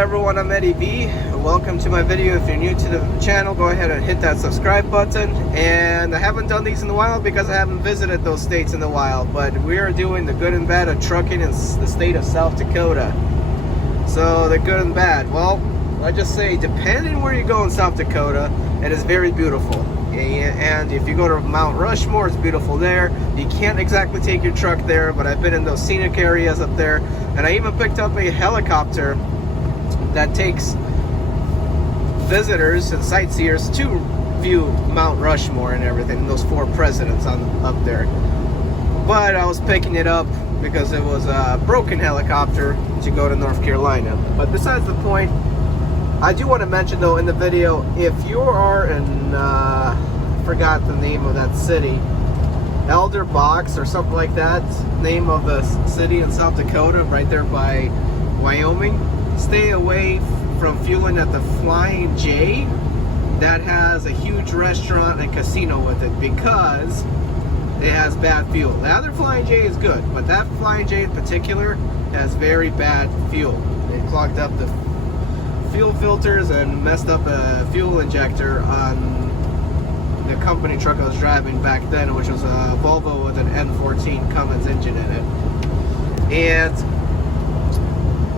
everyone, I'm Eddie V. Welcome to my video. If you're new to the channel, go ahead and hit that subscribe button. And I haven't done these in a while because I haven't visited those states in a while, but we are doing the good and bad of trucking in the state of South Dakota. So the good and bad, well, I just say depending where you go in South Dakota, it is very beautiful. And if you go to Mount Rushmore, it's beautiful there. You can't exactly take your truck there, but I've been in those scenic areas up there, and I even picked up a helicopter that takes visitors and sightseers to view Mount Rushmore and everything, those four presidents up there. But I was picking it up because it was a broken helicopter to go to North Carolina. But besides the point, I do want to mention though in the video, if you are in, forgot the name of that city, Elder Box or something like that, name of the city in South Dakota, right there by Wyoming, stay away from fueling at the Flying J. That has a huge restaurant and casino with it because it has bad fuel. The other Flying J is good, but that Flying J in particular has very bad fuel. It clogged up the fuel filters and messed up a fuel injector on the company truck I was driving back then, which was a Volvo with an N14 Cummins engine in it. And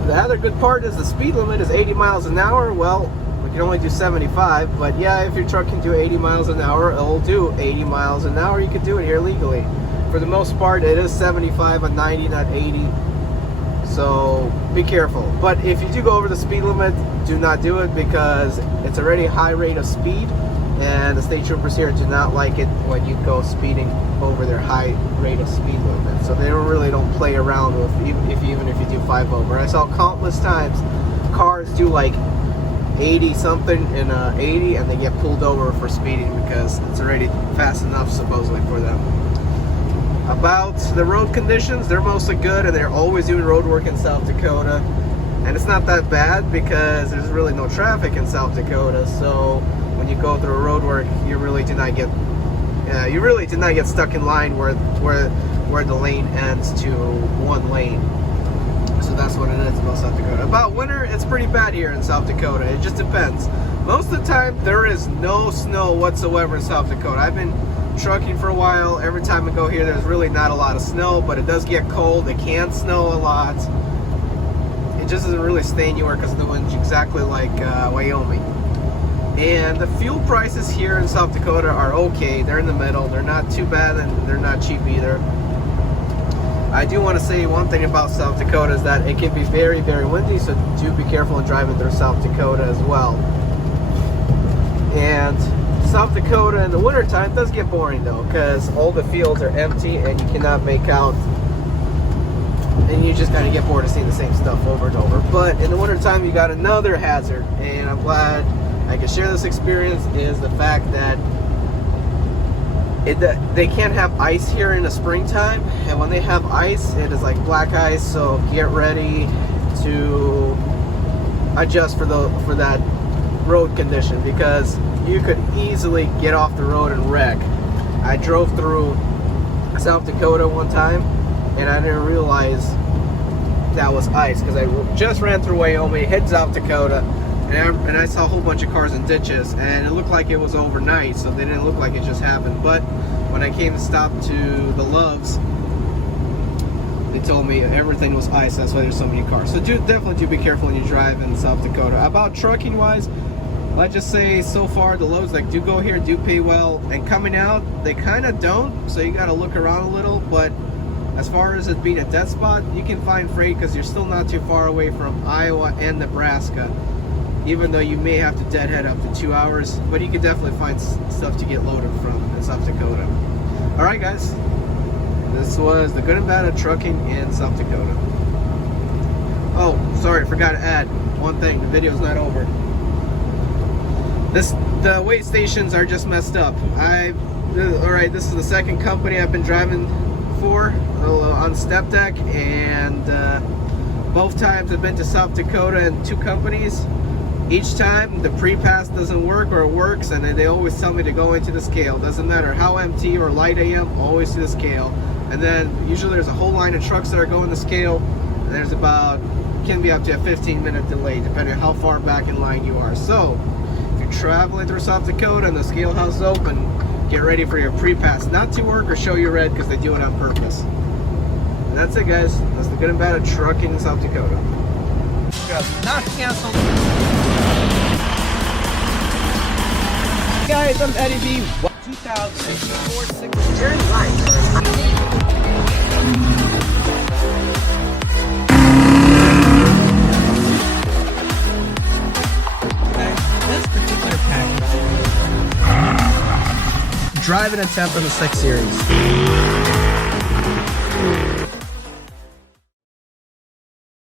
the other good part is the speed limit is 80 miles an hour. Well, we can only do 75, but yeah, if your truck can do 80 miles an hour, it'll do 80 miles an hour. You can do it here legally. For the most part, it is 75 on 90, not 80. So be careful. But if you do go over the speed limit, do not do it because it's already a high rate of speed, and the state troopers here do not like it when you go speeding over their high rate of speed limit. So they really don't play around with even if you do 5 over. I saw countless times cars do like 80 something in 80 and they get pulled over for speeding because it's already fast enough supposedly for them. About the road conditions, they're mostly good, and they're always doing road work in South Dakota, and it's not that bad because there's really no traffic in South Dakota. So when you go through road work, you really do not get stuck in line where the lane ends to one lane. So that's what it is about South Dakota. About winter, it's pretty bad here in South Dakota. It just depends. Most of the time, there is no snow whatsoever in South Dakota. I've been trucking for a while. Every time I go here, there's really not a lot of snow, but it does get cold. It can snow a lot. It just doesn't really stay anywhere because the wind's exactly like Wyoming. And the fuel prices here in South Dakota are okay. They're in the middle. They're not too bad, and they're not cheap either. I do want to say one thing about South Dakota is that it can be very, very windy, so do be careful in driving through South Dakota as well. And South Dakota in the wintertime does get boring though, because all the fields are empty and you cannot make out, and you just kind of get bored of seeing the same stuff over and over. But in the wintertime, you got another hazard, and I'm glad I can share this experience, is the fact that they can't have ice here in the springtime, and when they have ice, it is like black ice. So get ready to adjust for that road condition, because you could easily get off the road and wreck. I drove through South Dakota one time, and I didn't realize that was ice because I just ran through Wyoming, hit South Dakota, and I saw a whole bunch of cars in ditches, and it looked like it was overnight, so they didn't look like it just happened. But when I came to stop to the Loves, they told me everything was ice. That's why there's so many cars. So definitely do be careful when you drive in South Dakota. About trucking wise, let's just say so far the loads like do go here, do pay well, and coming out they kind of don't, so you got to look around a little. But as far as it being a dead spot, you can find freight because you're still not too far away from Iowa and Nebraska, even though you may have to deadhead up to 2 hours, but you can definitely find stuff to get loaded from in South Dakota. Alright guys, this was the good and bad of trucking in South Dakota. Oh, sorry, I forgot to add one thing, the video's not over. The weigh stations are just messed up. Alright, this is the second company I've been driving for on step deck, and both times I've been to South Dakota and 2 companies. Each time the pre-pass doesn't work, or it works, and they always tell me to go into the scale. Doesn't matter how empty or light I am, always to the scale. And then usually there's a whole line of trucks that are going to scale, and there's about can be up to a 15-minute delay depending on how far back in line you are. So if you're traveling through South Dakota and the scale house is open, get ready for your pre-pass not to work or show you red, because they do it on purpose. And that's it, guys. That's the good and bad of trucking in South Dakota. Not canceled. Guys, I'm Eddie B. 2004 6 turn right. This particular package. Driving attempt on the 6 Series.